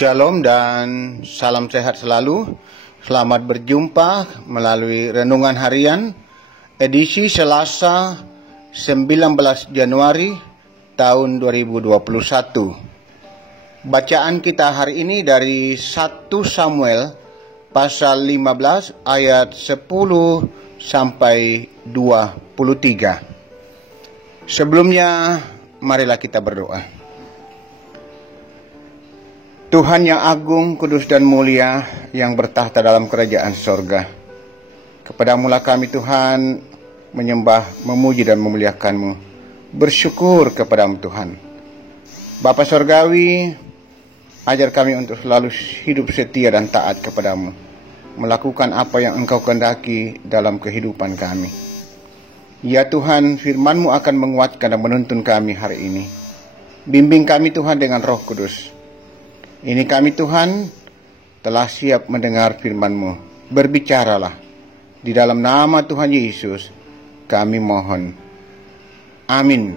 Shalom dan salam sehat selalu. Selamat berjumpa melalui Renungan Harian edisi Selasa 19 Januari tahun 2021. Bacaan kita hari ini dari 1 Samuel pasal 15 ayat 10 sampai 23. Sebelumnya marilah kita berdoa. Tuhan yang agung, kudus dan mulia, yang bertahta dalam kerajaan sorga, kepadamu-lah kami Tuhan menyembah, memuji dan memuliakan-Mu. Bersyukur kepadamu Tuhan. Bapa Sorgawi, ajar kami untuk selalu hidup setia dan taat kepadamu, melakukan apa yang Engkau kehendaki dalam kehidupan kami. Ya Tuhan, firman-Mu akan menguatkan dan menuntun kami hari ini. Bimbing kami Tuhan dengan Roh Kudus. Ini kami Tuhan telah siap mendengar firman-Mu. Berbicaralah. Di dalam nama Tuhan Yesus kami mohon. Amin.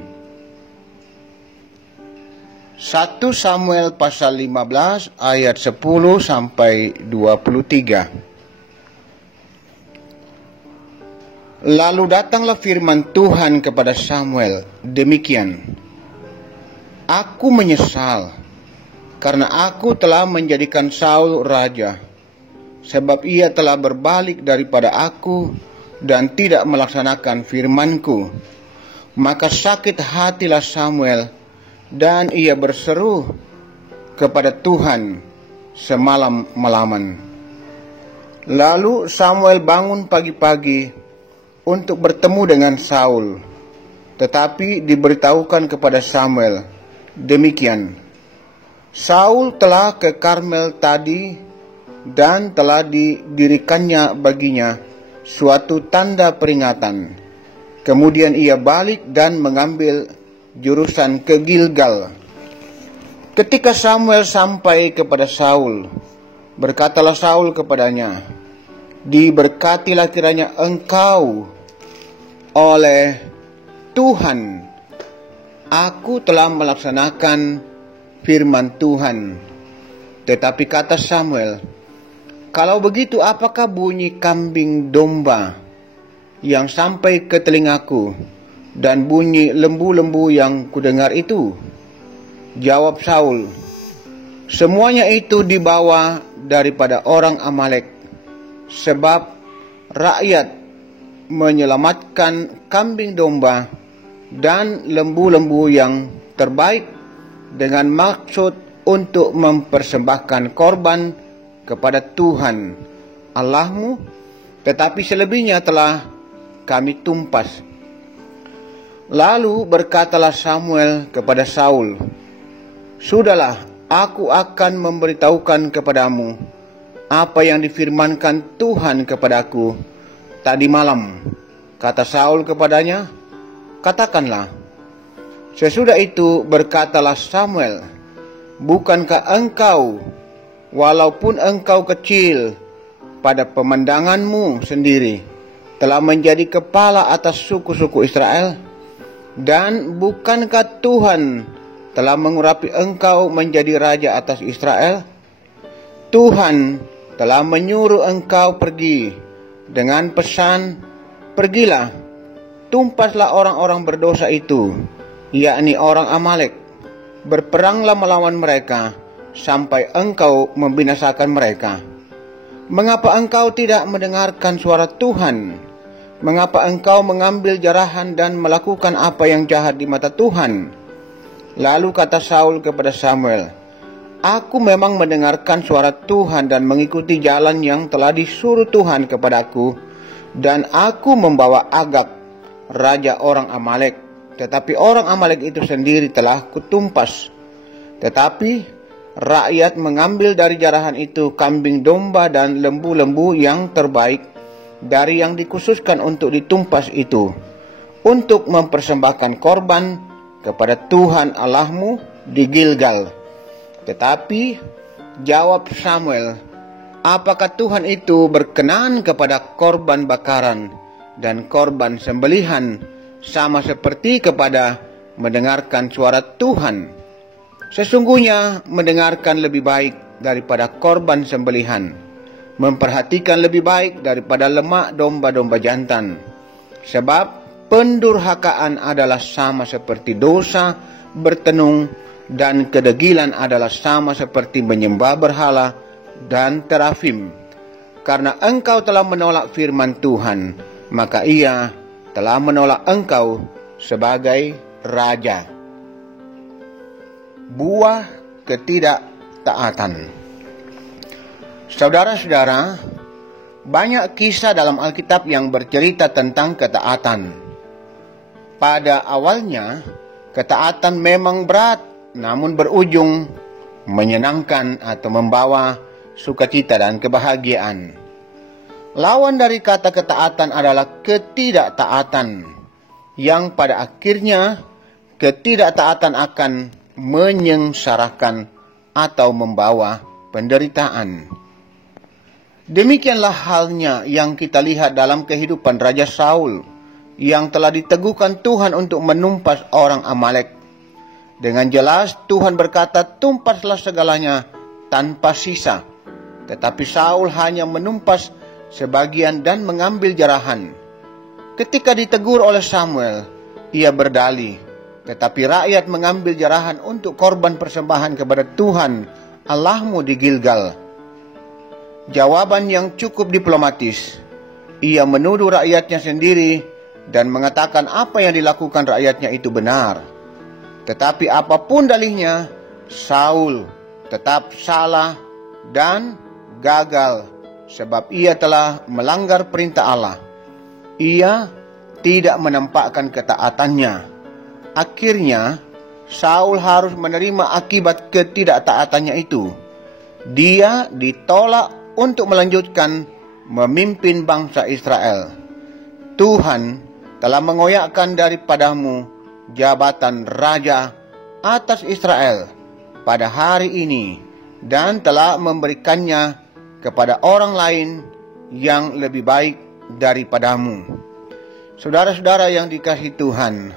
1 Samuel pasal 15 ayat 10 sampai 23. Lalu datanglah firman Tuhan kepada Samuel demikian. Aku menyesal karena aku telah menjadikan Saul raja, sebab ia telah berbalik daripada aku dan tidak melaksanakan firman-Ku. Maka sakit hatilah Samuel, dan ia berseru kepada Tuhan semalam-malaman. Lalu Samuel bangun pagi-pagi untuk bertemu dengan Saul, tetapi diberitahukan kepada Samuel demikian. Saul telah ke Karmel tadi dan telah didirikannya baginya suatu tanda peringatan. Kemudian ia balik dan mengambil jurusan ke Gilgal. Ketika Samuel sampai kepada Saul, berkatalah Saul kepadanya, diberkatilah kiranya engkau oleh Tuhan. Aku telah melaksanakan firman Tuhan. Tetapi kata Samuel, kalau begitu apakah bunyi kambing domba yang sampai ke telingaku dan bunyi lembu-lembu yang kudengar itu? Jawab Saul, semuanya itu dibawa daripada orang Amalek, sebab rakyat menyelamatkan kambing domba dan lembu-lembu yang terbaik dengan maksud untuk mempersembahkan korban kepada Tuhan Allahmu, tetapi selebihnya telah kami tumpas. Lalu berkatalah Samuel kepada Saul, sudahlah, aku akan memberitahukan kepadamu apa yang difirmankan Tuhan kepadaku tadi malam. Kata Saul kepadanya, katakanlah. Sesudah itu berkatalah Samuel, bukankah engkau, walaupun engkau kecil pada pemandanganmu sendiri, telah menjadi kepala atas suku-suku Israel? Dan bukankah Tuhan telah mengurapi engkau menjadi raja atas Israel? Tuhan telah menyuruh engkau pergi dengan pesan, pergilah, tumpaslah orang-orang berdosa itu, yakni orang Amalek, berperanglah melawan mereka sampai engkau membinasakan mereka. Mengapa engkau tidak mendengarkan suara Tuhan? Mengapa engkau mengambil jarahan dan melakukan apa yang jahat di mata Tuhan? Lalu kata Saul kepada Samuel, aku memang mendengarkan suara Tuhan dan mengikuti jalan yang telah disuruh Tuhan kepadaku, dan aku membawa Agag, raja orang Amalek. Tetapi orang Amalek itu sendiri telah kutumpas. Tetapi rakyat mengambil dari jarahan itu kambing domba dan lembu-lembu yang terbaik dari yang dikhususkan untuk ditumpas itu, untuk mempersembahkan korban kepada Tuhan Allahmu di Gilgal. Tetapi jawab Samuel, apakah Tuhan itu berkenan kepada korban bakaran dan korban sembelihan sama seperti kepada mendengarkan suara Tuhan? Sesungguhnya mendengarkan lebih baik daripada korban sembelihan, memperhatikan lebih baik daripada lemak domba-domba jantan. Sebab pendurhakaan adalah sama seperti dosa bertenung, dan kedegilan adalah sama seperti menyembah berhala dan terafim. Karena engkau telah menolak firman Tuhan, maka Ia telah menolak engkau sebagai raja. Buah ketidaktaatan. Saudara-saudara, banyak kisah dalam Alkitab yang bercerita tentang ketaatan. Pada awalnya, ketaatan memang berat, namun berujung menyenangkan atau membawa sukacita dan kebahagiaan. Lawan dari kata ketaatan adalah ketidaktaatan, yang pada akhirnya ketidaktaatan akan menyengsarakan atau membawa penderitaan. Demikianlah halnya yang kita lihat dalam kehidupan Raja Saul, yang telah diteguhkan Tuhan untuk menumpas orang Amalek. Dengan jelas Tuhan berkata, tumpaslah segalanya tanpa sisa. Tetapi Saul hanya menumpas sebagian dan mengambil jarahan. Ketika ditegur oleh Samuel, ia berdalih, tetapi rakyat mengambil jarahan untuk korban persembahan kepada Tuhan Allahmu di Gilgal. Jawaban yang cukup diplomatis. Ia menuduh rakyatnya sendiri dan mengatakan apa yang dilakukan rakyatnya itu benar. Tetapi apapun dalihnya, Saul tetap salah dan gagal, sebab ia telah melanggar perintah Allah. Ia tidak menampakkan ketaatannya. Akhirnya, Saul harus menerima akibat ketidaktaatannya itu. Dia ditolak untuk melanjutkan memimpin bangsa Israel. Tuhan telah mengoyakkan daripadamu jabatan raja atas Israel pada hari ini, dan telah memberikannya kepada orang lain yang lebih baik daripadamu. Saudara-saudara yang dikasihi Tuhan,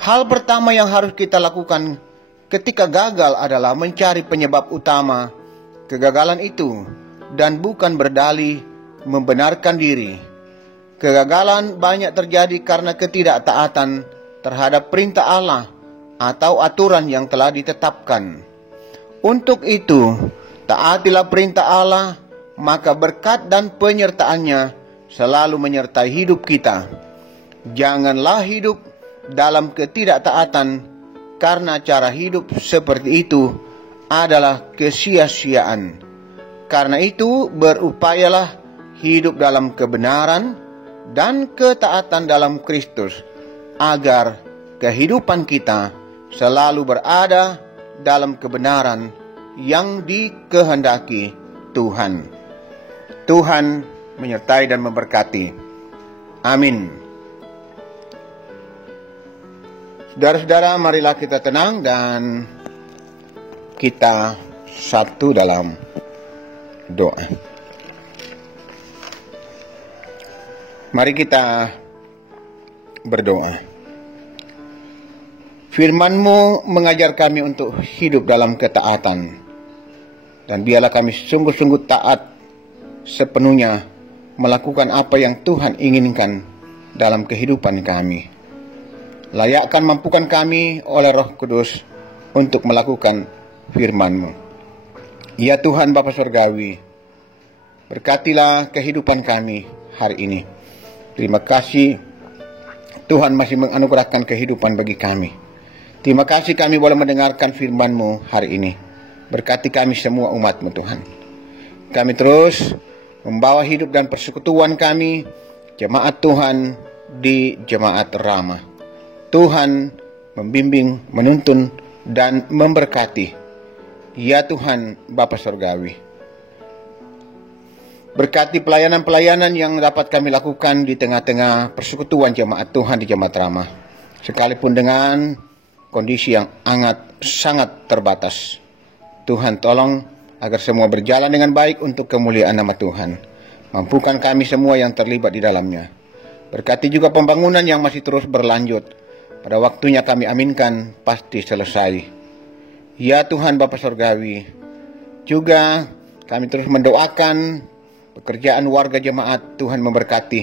hal pertama yang harus kita lakukan ketika gagal adalah mencari penyebab utama kegagalan itu, dan bukan berdalih membenarkan diri. Kegagalan banyak terjadi karena ketidaktaatan terhadap perintah Allah atau aturan yang telah ditetapkan. Untuk itu, taatilah perintah Allah, maka berkat dan penyertaannya selalu menyertai hidup kita. Janganlah hidup dalam ketidaktaatan, karena cara hidup seperti itu adalah kesia-siaan. Karena itu, berupayalah hidup dalam kebenaran dan ketaatan dalam Kristus, agar kehidupan kita selalu berada dalam kebenaran yang dikehendaki Tuhan. Tuhan menyertai dan memberkati. Amin. Saudara-saudara, marilah kita tenang dan kita satu dalam doa. Mari kita berdoa. Firman-Mu mengajar kami untuk hidup dalam ketaatan, dan biarlah kami sungguh-sungguh taat sepenuhnya melakukan apa yang Tuhan inginkan dalam kehidupan kami. Layakkan mampukan kami oleh Roh Kudus untuk melakukan firman-Mu. Ya Tuhan Bapa Surgawi, berkatilah kehidupan kami hari ini. Terima kasih Tuhan masih menganugerahkan kehidupan bagi kami. Terima kasih kami boleh mendengarkan firman-Mu hari ini. Berkati kami semua umat-Mu Tuhan. Kami terus membawa hidup dan persekutuan kami, jemaat Tuhan di Jemaat Ramah. Tuhan membimbing, menuntun, dan memberkati. Ya Tuhan Bapa Surgawi, berkati pelayanan-pelayanan yang dapat kami lakukan di tengah-tengah persekutuan jemaat Tuhan di Jemaat Ramah, sekalipun dengan kondisi yang sangat terbatas. Tuhan tolong agar semua berjalan dengan baik untuk kemuliaan nama Tuhan. Mampukan kami semua yang terlibat di dalamnya. Berkati juga pembangunan yang masih terus berlanjut. Pada waktunya kami aminkan pasti selesai. Ya Tuhan Bapa Surgawi, Juga kami terus mendoakan pekerjaan warga jemaat. Tuhan memberkati,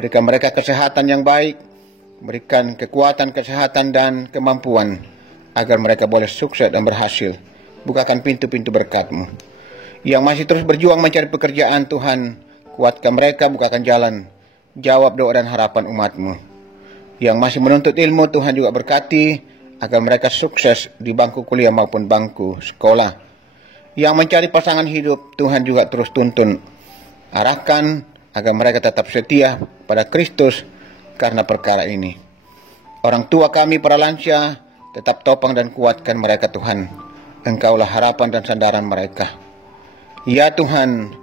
berikan mereka kesehatan yang baik, berikan kekuatan, kesehatan, dan kemampuan agar mereka boleh sukses dan berhasil. Bukakan pintu-pintu berkat-Mu. Yang masih terus berjuang mencari pekerjaan, Tuhan, kuatkan mereka, bukakan jalan. Jawab doa dan harapan umat-Mu. Yang masih menuntut ilmu, Tuhan juga berkati agar mereka sukses di bangku kuliah maupun bangku sekolah. Yang mencari pasangan hidup, Tuhan juga terus tuntun, arahkan agar mereka tetap setia pada Kristus karena perkara ini. Orang tua kami para lansia, tetap topang dan kuatkan mereka, Tuhan. Engkaulah harapan dan sandaran mereka. Ya Tuhan,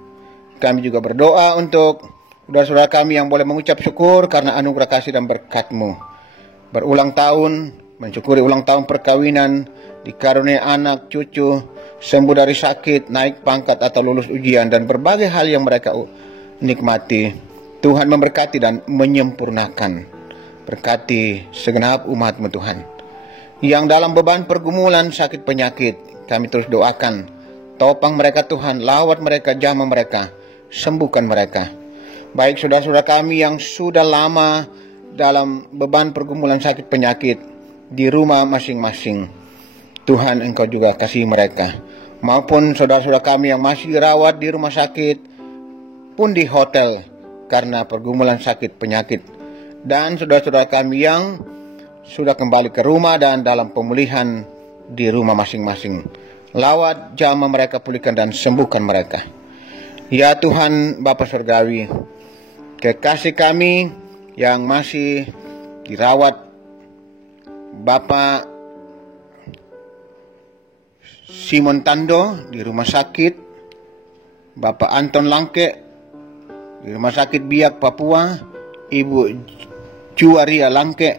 kami juga berdoa untuk saudara-saudara kami yang boleh mengucap syukur karena anugerah kasih dan berkat-Mu. Berulang tahun, mensyukuri ulang tahun perkawinan, dikaruniai anak, cucu, sembuh dari sakit, naik pangkat atau lulus ujian, dan berbagai hal yang mereka nikmati. Tuhan memberkati dan menyempurnakan. Berkati segenap umat-Mu, Tuhan. Yang dalam beban pergumulan sakit penyakit, kami terus doakan. Topang mereka, Tuhan, lawat mereka, jamah mereka, sembuhkan mereka. Baik saudara-saudara kami yang sudah lama dalam beban pergumulan sakit penyakit di rumah masing-masing, Tuhan, Engkau juga kasih mereka. Maupun saudara-saudara kami yang masih dirawat di rumah sakit pun di hotel karena pergumulan sakit penyakit. Dan saudara-saudara kami yang sudah kembali ke rumah dan dalam pemulihan di rumah masing-masing. Lawat, jamah mereka, pulihkan dan sembuhkan mereka. Ya Tuhan Bapa Surgawi, kekasih kami yang masih dirawat, Bapak Simon Tando di rumah sakit, Bapak Anton Langke di rumah sakit Biak, Papua, Ibu Juaria Langke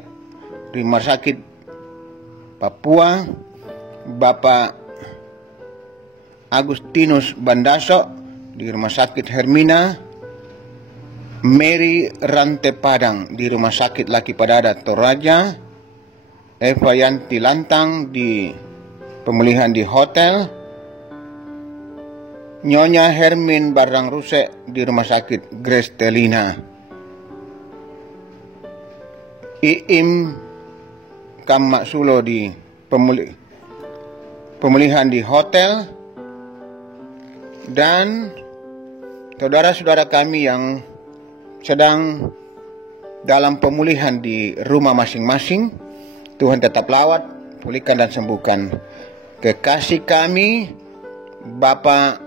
di rumah sakit Papua, Bapak Agustinus Bandaso di rumah sakit Hermina, Mary Rante Padang di rumah sakit Laki Padada Toraja, Eva Yanti Lantang di pemulihan di hotel, Nyonya Hermin Barang Rusek di rumah sakit Grace Telina, Iim Kammak Sulo di pemulihan di hotel, dan saudara-saudara kami yang sedang dalam pemulihan di rumah masing-masing, Tuhan tetap lawat, pulihkan dan sembuhkan. Kekasih kami, Bapak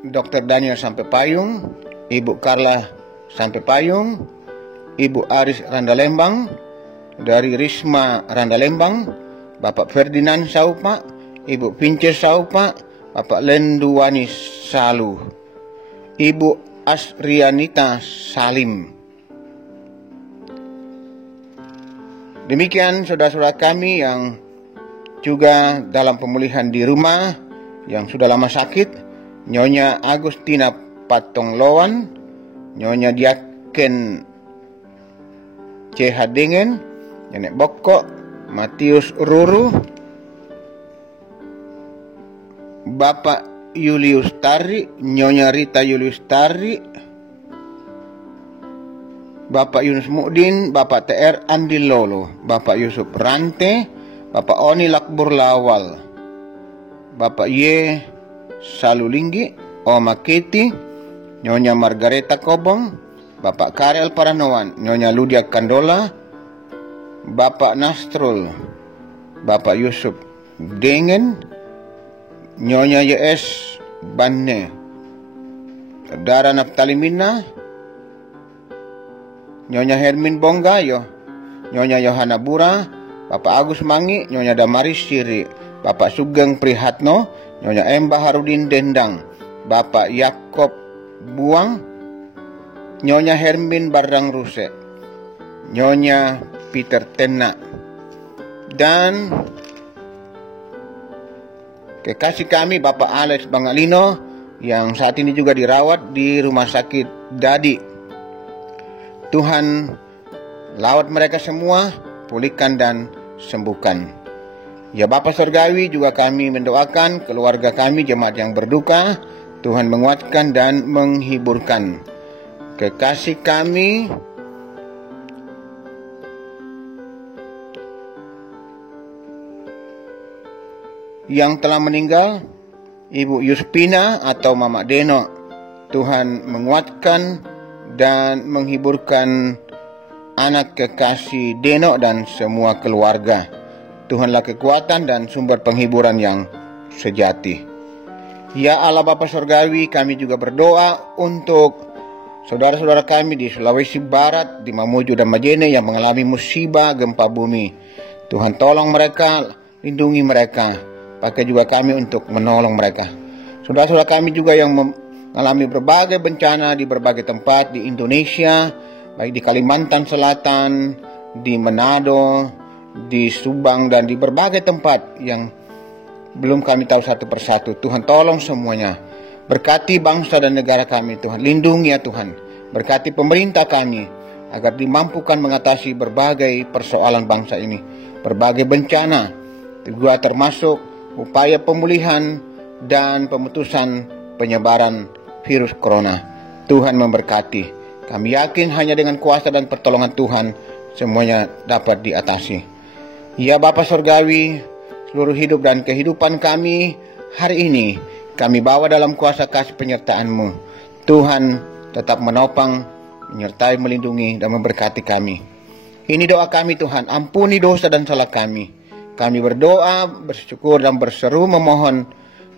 Dr. Daniel Sampai Payung, Ibu Carla Sampai Payung, Ibu Aris Randalembang, dari Risma Randalembang, Bapak Ferdinand Saupa, Ibu Pince Saupa, Bapak Lenduwani Salu, Ibu Asrianita Salim. Demikian saudara-saudara kami yang juga dalam pemulihan di rumah yang sudah lama sakit, Nyonya Agustina Patong Loan, Nyonya Diaken CH Dingen, Nenek Bokok Matius Ruru, Bapak Julius Tari, Nyonya Rita Julius Tari, Bapak Yunus Mukdin, Bapak TR Andi Lolo, Bapak Yusuf Rante, Bapak Oni Lakbur Lawal, Bapak Y Salulinggi, Oma Keti, Nyonya Margareta Kobong, Bapak Karel Paranoan, Nyonya Ludia Kandola, Bapak Nastrul, Bapak Yusuf Dengan, Nyonya YS Banne, Saudara Naftali Mina, Nyonya Hermin Bonggayo, Nyonya Yohana Bura, Bapak Agus Mangi, Nyonya Damaris Siri, Bapak Sugeng Prihatno, Nyonya M. Baharudin Dendang, Bapak Yakob Buang, Nyonya Hermin Barang Rusek, Nyonya Peter Tena, dan kekasih kami Bapak Alex Bangalino yang saat ini juga dirawat di rumah sakit Dadi. Tuhan lawat mereka semua, pulihkan dan sembuhkan. Ya Bapa Surgawi, juga kami mendoakan keluarga kami jemaat yang berduka. Tuhan menguatkan dan menghiburkan. Kekasih kami yang telah meninggal, Ibu Yuspina atau Mama Deno, Tuhan menguatkan dan menghiburkan anak kekasih Deno dan semua keluarga. Tuhanlah kekuatan dan sumber penghiburan yang sejati. Ya Allah Bapa Surgawi, kami juga berdoa untuk saudara-saudara kami di Sulawesi Barat, di Mamuju dan Majene yang mengalami musibah gempa bumi. Tuhan tolong mereka, lindungi mereka. Pakai juga kami untuk menolong mereka. Saudara-saudara kami juga yang mengalami berbagai bencana di berbagai tempat di Indonesia, baik di Kalimantan Selatan, di Manado, di Subang, dan di berbagai tempat yang belum kami tahu satu persatu. Tuhan tolong semuanya. Berkati bangsa dan negara kami Tuhan. Lindungi ya Tuhan. Berkati pemerintah kami agar dimampukan mengatasi berbagai persoalan bangsa ini. Berbagai bencana juga termasuk upaya pemulihan dan pemutusan penyebaran virus corona. Tuhan memberkati. Kami yakin hanya dengan kuasa dan pertolongan Tuhan semuanya dapat diatasi. Ya Bapa Surgawi, seluruh hidup dan kehidupan kami hari ini kami bawa dalam kuasa kasih penyertaan-Mu. Tuhan tetap menopang, menyertai, melindungi, dan memberkati kami. Ini doa kami Tuhan, ampuni dosa dan salah kami. Kami berdoa, bersyukur dan berseru memohon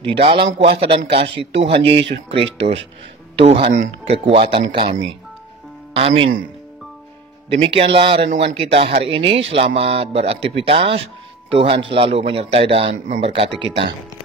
di dalam kuasa dan kasih Tuhan Yesus Kristus, Tuhan kekuatan kami. Amin. Demikianlah renungan kita hari ini. Selamat beraktivitas. Tuhan selalu menyertai dan memberkati kita.